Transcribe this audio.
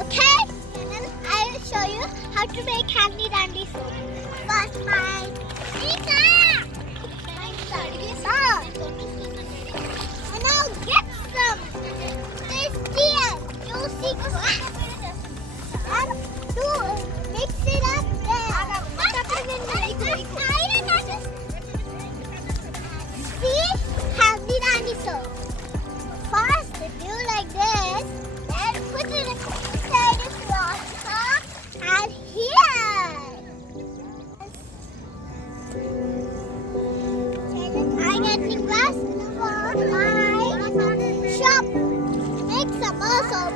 Okay? And then I will show you how to make handy dandy soap. First, my Rika! And now get some tasty and juicy crab. And mix it up there. See? Handy dandy soap. First, do like this. Then put it inside the water. And here. I'm getting glass for my shop. Make some more soap.